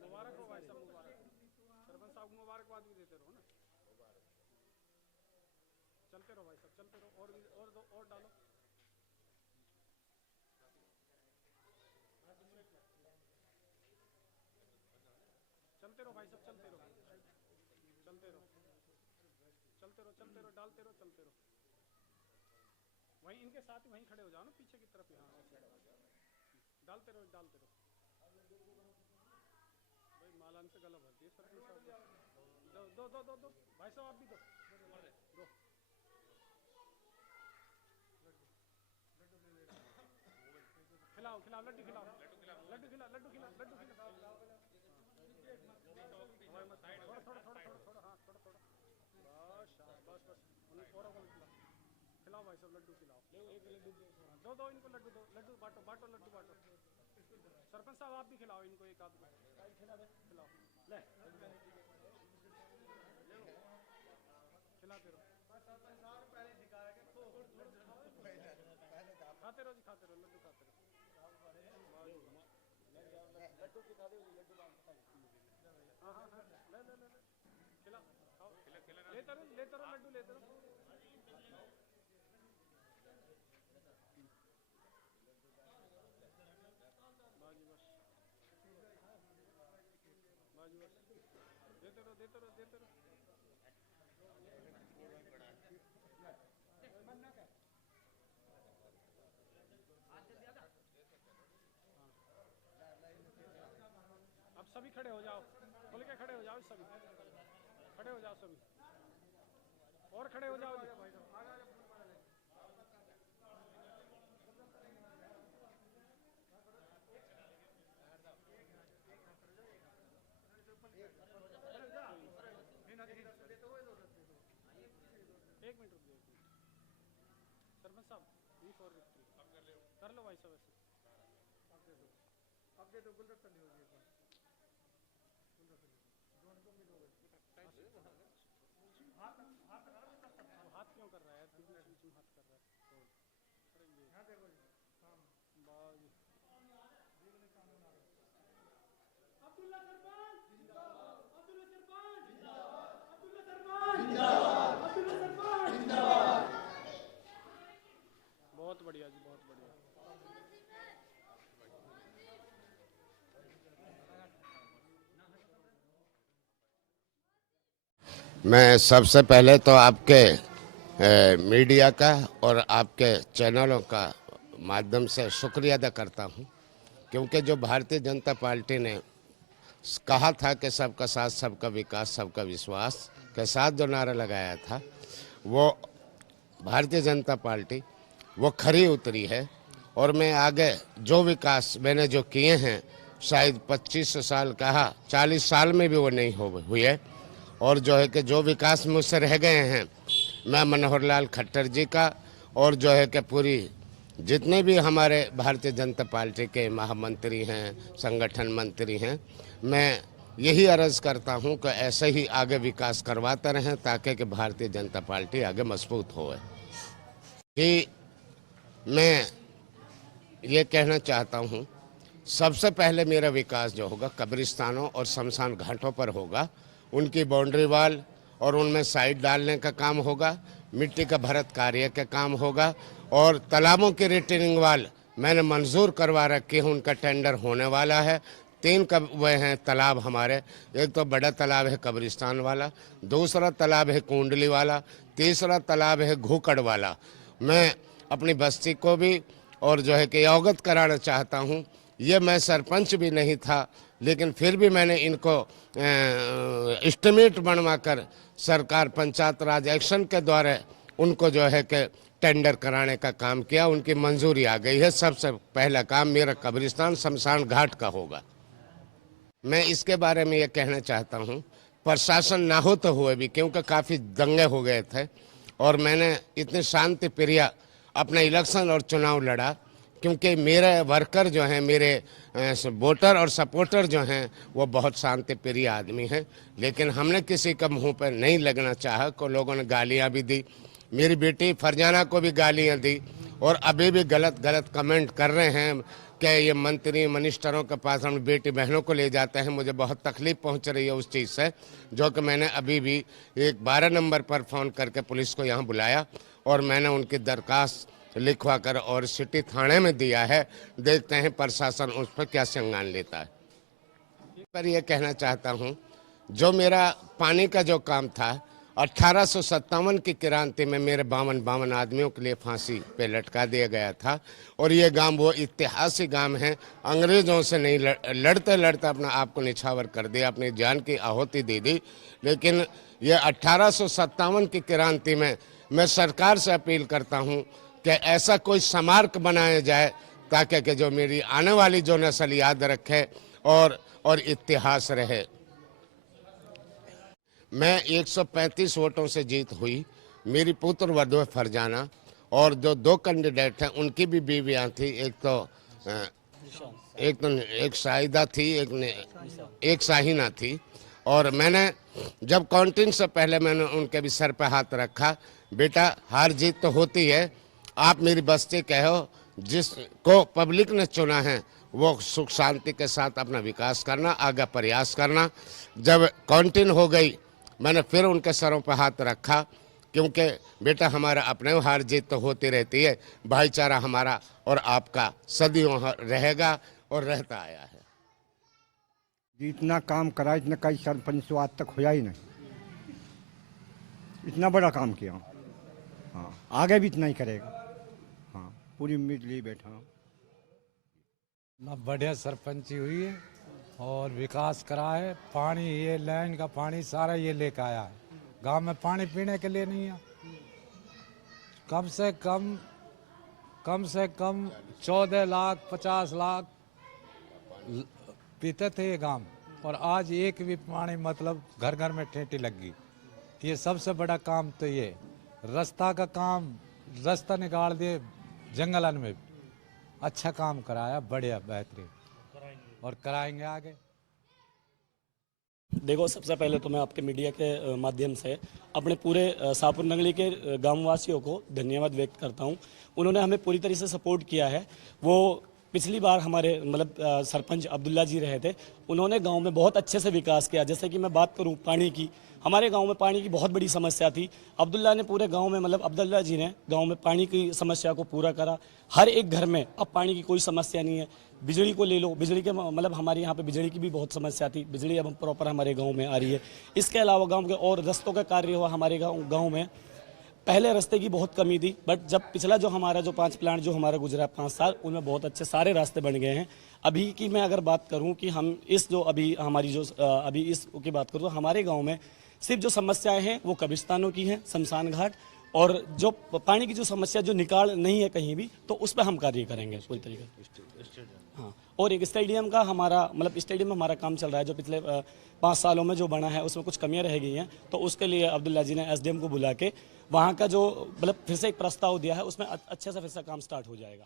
मुबारक हो भाई साहब, मुबारक। सरपंच साहब को मुबारकबाद भी देते रहो ना। चलते रहो भाई साहब, चलते रहो, और भी और दो और डालो। चलते रहो भाई साहब, चलते रहो, चलते रहो, चलते रहो, चलते रहो, डालते रहो, चलते रहो। वहीं इनके साथ ही वहीं खड़े हो जाओ ना, पीछे की तरफ। यहाँ डालते रहो, डालते रहो भाई। मालान से गला भरती है सरपंच साहब। दो दो दो दो दो भाई साहब, आप भी दो दो। खिलाओ खिलाओ, लड्डू खिलाओ, लड्डू खिलाओ, लड्डू खिलाओ, लड्डू खिलाओ। थोड़ा थोड़ा थोड़ा थोड़ा थोड़ा, हाँ थोड़ा थोड़ा, बस बस बस। औरों को खिलाओ, खिलाओ भाई साहब, लड्डू खिलाओ। एक लड्डू दो, दो इनको लड्डू दो, लड्डू बांटो, बांटो लड्डू बांटो। सरपंच साहब आप भी खिलाओ इनको, एक आध को खिलाओ, ले खिलाते रहो। खाते रहो जी, खाते रहो, लड्डू खाते रहो। लड्डू खिला दे, लड्डू हाँ हाँ हाँ, ले ले ले ले, खिला खाओ, लेते रहो, लेते रहो लड्डू, लेते रहो। बाजी बस, बाजी बस, देते रहो, देते रहो, देते रहो। अब सभी खड़े हो जाओ, खुल के खड़े हो जाओ सभी, खड़े हो जाओ सभी, और खड़े हो जाओ। एक मिनट रुक जाओ, एक मिनट। सरपंच साहब भी फॉर कर लो भाई साहब ऐसे। अब दे दो गुलदस्ता, नहीं होगी एक बार हाथ हाथ हाथ क्यों कर रहा है यार, बीच में हाथ कर रहा है। यहाँ देखो जी, बाजी अब्दुल्ला सरपंच जिंदाबाद, अब्दुल्ला सरपंच जिंदाबाद, अब्दुल्ला सरपंच जिंदाबाद, अब्दुल्ला सरपंच जिंदाबाद। बहुत बढ़िया जी, बहुत बढ़िया। मैं सबसे पहले तो आपके मीडिया का और आपके चैनलों का माध्यम से शुक्रिया अदा करता हूं, क्योंकि जो भारतीय जनता पार्टी ने कहा था कि सबका साथ, सबका विकास, सबका विश्वास के साथ जो नारा लगाया था, वो भारतीय जनता पार्टी वो खरी उतरी है। और मैं आगे जो विकास मैंने जो किए हैं, शायद 25 साल कहा, 40 साल में भी वो नहीं हुए। और जो है कि जो विकास मुझसे रह गए हैं, मैं मनोहर लाल खट्टर जी का और जो है कि पूरी जितने भी हमारे भारतीय जनता पार्टी के महामंत्री हैं, संगठन मंत्री हैं, मैं यही अर्ज़ करता हूं कि ऐसे ही आगे विकास करवाते रहें, ताकि कि भारतीय जनता पार्टी आगे मजबूत हो। कि मैं ये कहना चाहता हूं, सबसे पहले मेरा विकास जो होगा कब्रिस्तानों और शमशान घाटों पर होगा। उनकी बाउंड्री वाल और उनमें साइड डालने का काम होगा, मिट्टी का भरत कार्य का काम होगा, और तालाबों की रिटेनिंग वाल मैंने मंजूर करवा रखी है, उनका टेंडर होने वाला है। 3 वह हैं तालाब हमारे, एक तो बड़ा तालाब है कब्रिस्तान वाला, दूसरा तालाब है कुंडली वाला, तीसरा तालाब है घूकड़ वाला। मैं अपनी बस्ती को भी और जो है कि अवगत कराना चाहता हूँ। ये मैं सरपंच भी नहीं था, लेकिन फिर भी मैंने इनको एस्टिमेट बनवाकर सरकार पंचायत राज एक्शन के द्वारा उनको जो है कि टेंडर कराने का काम किया, उनकी मंजूरी आ गई है। सबसे पहला काम मेरा कब्रिस्तान शमशान घाट का होगा। मैं इसके बारे में ये कहना चाहता हूँ, प्रशासन ना हो तो हुए भी, क्योंकि काफ़ी दंगे हो गए थे और मैंने इतनी शांति प्रिय अपना इलेक्शन और चुनाव लड़ा, क्योंकि मेरे वर्कर जो हैं, मेरे वोटर और सपोर्टर जो हैं, वो बहुत शांति प्रिय आदमी हैं। लेकिन हमने किसी का मुंह पर नहीं लगना चाहा, को लोगों ने गालियां भी दी, मेरी बेटी फरजाना को भी गालियां दी, और अभी भी गलत गलत कमेंट कर रहे हैं कि ये मंत्री मिनिस्टरों के पास हम बेटी बहनों को ले जाते हैं, मुझे बहुत तकलीफ पहुंच रही है उस चीज़ से, जो कि मैंने अभी भी एक 12 नंबर पर फ़ोन करके पुलिस को यहाँ बुलाया और मैंने उनकी दरखास्त लिखवा कर और सिटी थाने में दिया है। देखते हैं प्रशासन उस पर क्या संज्ञान लेता है। पर यह कहना चाहता हूँ, जो मेरा पानी का जो काम था 1857 की क्रांति में मेरे 52 आदमियों के लिए फांसी पे लटका दिया गया था और ये गांव वो ऐतिहासिक गांव है। अंग्रेज़ों से नहीं लड़ते लड़ते अपना आप को निछावर कर दिया, अपनी जान की आहुति दे दी। लेकिन ये 1857 की क्रांति में मैं सरकार से अपील करता हूं कि ऐसा कोई स्मारक बनाया जाए ताकि कि जो मेरी आने वाली जो नस्ल याद रखे और इतिहास रहे। मैं 135 वोटों से जीत हुई। मेरी पुत्र वधू है फरजाना और जो 2 कैंडिडेट हैं उनकी भी बीवियां थी। एक शाहिदा थी, एक शाहीना थी। और मैंने जब काउंटिंग से पहले मैंने उनके भी सर पे हाथ रखा, बेटा हार जीत तो होती है, आप मेरी बस्ती कहो, जिसको पब्लिक ने चुना है वो सुख शांति के साथ अपना विकास करना, आगे प्रयास करना। जब काउंटिंग हो गई मैंने फिर उनके सरों पर हाथ रखा, क्योंकि बेटा हमारा अपने हार जीत तो होती रहती है, भाईचारा हमारा और आपका सदियों रहेगा और रहता आया है। इतना काम करा, इतना कई सरपंच तो आज तक होया ही नहीं, इतना बड़ा काम किया। हाँ, आगे भी इतना ही करेगा। हाँ, पूरी उम्मीद लिए बैठा हूँ। ना बढ़िया सरपंची हुई है और विकास करा है। पानी, ये लाइन का पानी सारा ये लेकर आया है। गांव में पानी पीने के लिए नहीं है। कम से कम 14 लाख 50 लाख पीते थे ये गांव, और आज एक भी पानी मतलब घर घर में टेंटी लग गई। ये सबसे बड़ा काम तो ये रास्ता का काम, रास्ता निकाल दिए जंगलन में। अच्छा काम कराया, बढ़िया बेहतरीन, और कराएंगे आगे। देखो, सबसे पहले तो मैं आपके मीडिया के माध्यम से अपने पूरे शाहपुर नंगली के गांववासियों को धन्यवाद व्यक्त करता हूं। उन्होंने हमें पूरी तरह से सपोर्ट किया है। वो पिछली बार हमारे मतलब सरपंच अब्दुल्ला जी रहे थे, उन्होंने गांव में बहुत अच्छे से विकास किया। जैसे कि मैं बात करूं पानी की, हमारे गांव में पानी की बहुत बड़ी समस्या थी। अब्दुल्ला ने पूरे गांव में मतलब अब्दुल्ला जी ने गांव में पानी की समस्या को पूरा करा। हर एक घर में अब पानी की कोई समस्या नहीं है। बिजली को ले लो, बिजली के मतलब हमारे यहाँ पे बिजली की भी बहुत समस्या थी, बिजली अब प्रॉपर हमारे गाँव में आ रही है। इसके अलावा गाँव के और रस्तों का कार्य हुआ हमारे गाँव में। पहले रास्ते की बहुत कमी थी, बट जब पिछला जो हमारा जो 5 प्लान जो हमारा गुजरा 5 साल, उनमें बहुत अच्छे सारे रास्ते बन गए हैं। अभी की मैं अगर बात करूं कि हम इस जो अभी हमारी जो अभी इस की बात करूं तो हमारे गांव में सिर्फ जो समस्याएं हैं वो कब्रिस्तानों की हैं, शमशान घाट, और जो पानी की जो समस्या जो निकाल नहीं है कहीं भी, तो उस पर हम कार्य करेंगे पूरी तरीके से। हाँ, और एक स्टेडियम का हमारा मतलब स्टेडियम में हमारा काम चल रहा है, जो पिछले 5 सालों में जो बना है उसमें कुछ कमियां रह गई हैं, तो उसके लिए अब्दुल्ला जी ने एसडीएम को बुला के वहाँ का जो मतलब फिर से एक प्रस्ताव दिया है, उसमें अच्छे से फिर से काम स्टार्ट हो जाएगा।